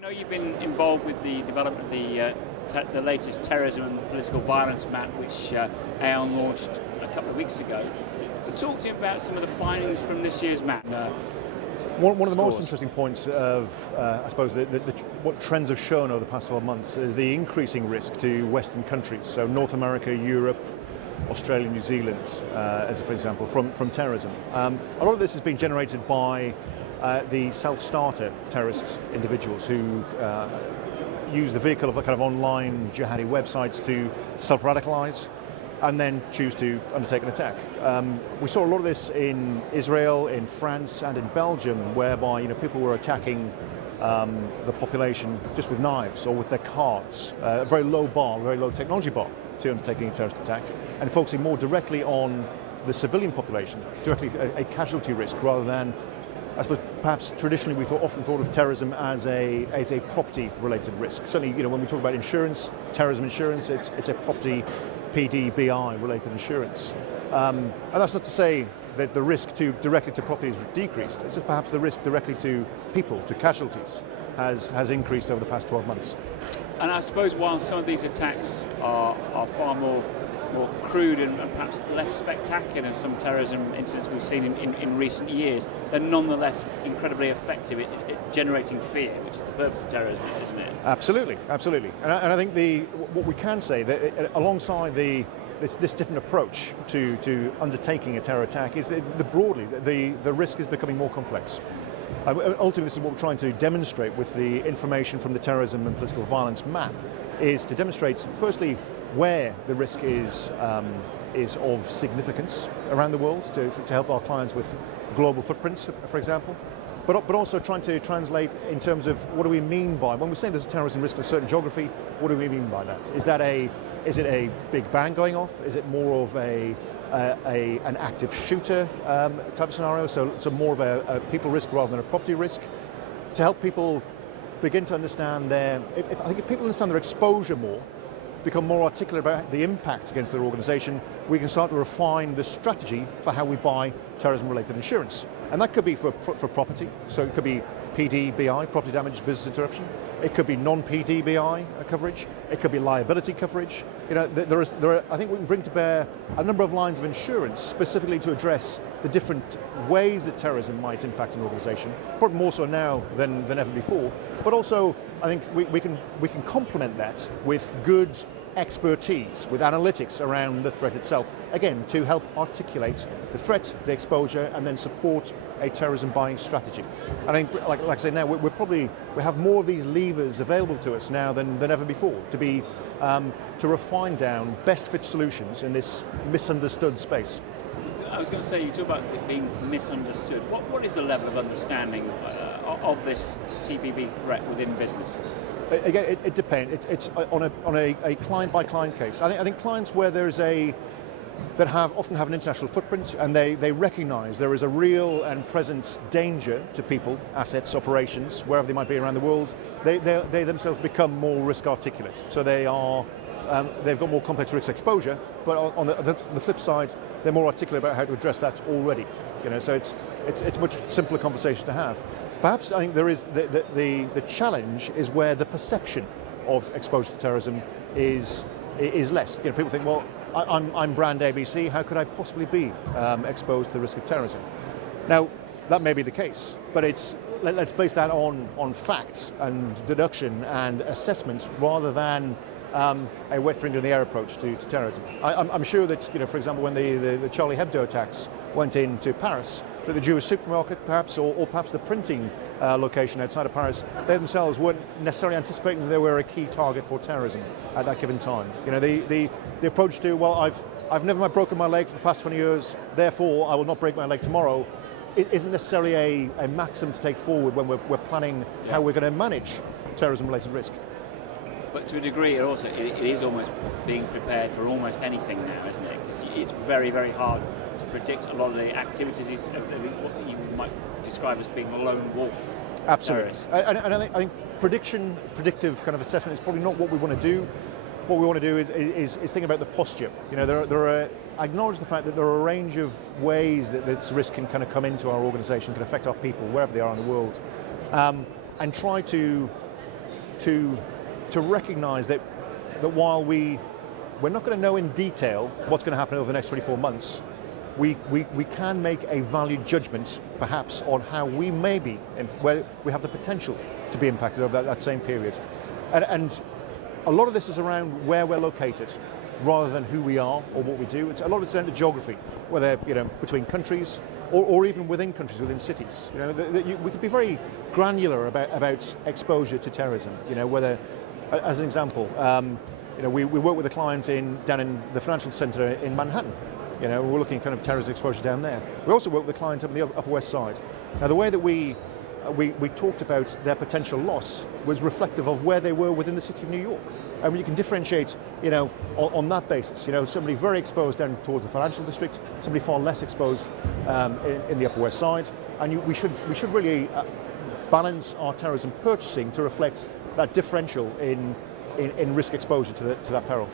I know you've been involved with the development of the latest terrorism and political violence map, which Aon launched a couple of weeks ago. But talk to me about some of the findings from this year's map. One of the most interesting points of, I suppose, what trends have shown over the past 12 months is the increasing risk to Western countries, so North America, Europe, Australia, New Zealand, as for example, from terrorism. A lot of this has been generated by the self-starter terrorist individuals who use the vehicle of a kind of online jihadi websites to self-radicalize and then choose to undertake an attack. We saw a lot of this in Israel, in France, and in Belgium, whereby people were attacking the population just with knives or with their cars, a very low bar, very low technology bar to undertaking a terrorist attack, and focusing more directly on the civilian population, directly a casualty risk, rather than, I suppose, perhaps traditionally we often thought of terrorism as a property-related risk. Certainly, when we talk about insurance, terrorism insurance, it's a property PDBI-related insurance. And that's not to say that the risk directly to property is decreased. It's just perhaps the risk directly to people, to casualties, has increased over the past 12 months. And I suppose while some of these attacks are far more crude and perhaps less spectacular than some terrorism incidents we've seen in recent years, they're nonetheless incredibly effective at generating fear, which is the purpose of terrorism, isn't it? Absolutely, absolutely. And I think what we can say that alongside this different approach to undertaking a terror attack is that broadly the risk is becoming more complex. Ultimately, this is what we're trying to demonstrate with the information from the terrorism and political violence map, is to demonstrate, firstly, where the risk is of significance around the world to help our clients with global footprints, for example, but also trying to translate in terms of what do we mean by, when we say there's a terrorism risk in a certain geography, what do we mean by that? Is it a big bang going off? Is it more of an active shooter type of scenario, so more of a people risk rather than a property risk? To help people begin to understand I think if people understand their exposure more, become more articulate about the impact against their organization, we can start to refine the strategy for how we buy terrorism-related insurance. And that could be for property, so it could be PDBI, property damage, business interruption. It could be non-PDBI coverage. It could be liability coverage. I think we can bring to bear a number of lines of insurance specifically to address the different ways that terrorism might impact an organization, probably more so now than ever before. But also, I think we can complement that with good expertise, with analytics around the threat itself, again, to help articulate the threat, the exposure, and then support a terrorism buying strategy. I think, like I say now, we have more of these levers available to us now than ever before to refine down best fit solutions in this misunderstood space. I was going to say, you talk about it being misunderstood. What is the level of understanding of this TBV threat within business? Again, it depends. It's on a client by client case. I think clients where often have an international footprint and they recognise there is a real and present danger to people, assets, operations, wherever they might be around the world, they themselves become more risk articulate. So they've got more complex risk exposure, but on the flip side, they're more articulate about how to address that already. So it's a much simpler conversation to have. Perhaps I think there is the challenge is where the perception of exposure to terrorism is less. People think, well, I'm brand ABC, how could I possibly be exposed to the risk of terrorism? Now, that may be the case, but let's base that on facts and deduction and assessment rather than a wet finger in the air approach to terrorism. I'm sure that, for example, when the Charlie Hebdo attacks went into Paris, that the Jewish supermarket perhaps, or perhaps the printing location outside of Paris, they themselves weren't necessarily anticipating that they were a key target for terrorism at that given time. The approach to, well, I've never broken my leg for the past 20 years, therefore I will not break my leg tomorrow, it isn't necessarily a maxim to take forward when we're planning how we're going to manage terrorism-related risk. But to a degree, it is almost being prepared for almost anything now, isn't it? Because it's very, very hard to predict a lot of the activities of what you might describe as being a lone wolf. Absolutely. And I think predictive kind of assessment is probably not what we want to do. What we want to do is think about the posture. I acknowledge the fact that there are a range of ways that this risk can kind of come into our organisation, can affect our people, wherever they are in the world, and try to to recognise that while we're not going to know in detail what's going to happen over the next 24 months, we can make a valued judgment, perhaps, on how we may be, and where we have the potential to be impacted over that same period. And a lot of this is around where we're located, rather than who we are or what we do. A lot of it's down to geography, whether between countries or even within countries, within cities. We could be very granular about exposure to terrorism. Whether, as an example, we work with a client down in the financial centre in Manhattan. We're looking at kind of terrorist exposure down there. We also work with a client up in the Upper West Side. Now, the way that we talked about their potential loss was reflective of where they were within the city of New York. And you can differentiate, on that basis. Somebody very exposed down towards the financial district, somebody far less exposed in the Upper West Side. And we should really balance our terrorism purchasing to reflect that differential in risk exposure to that peril.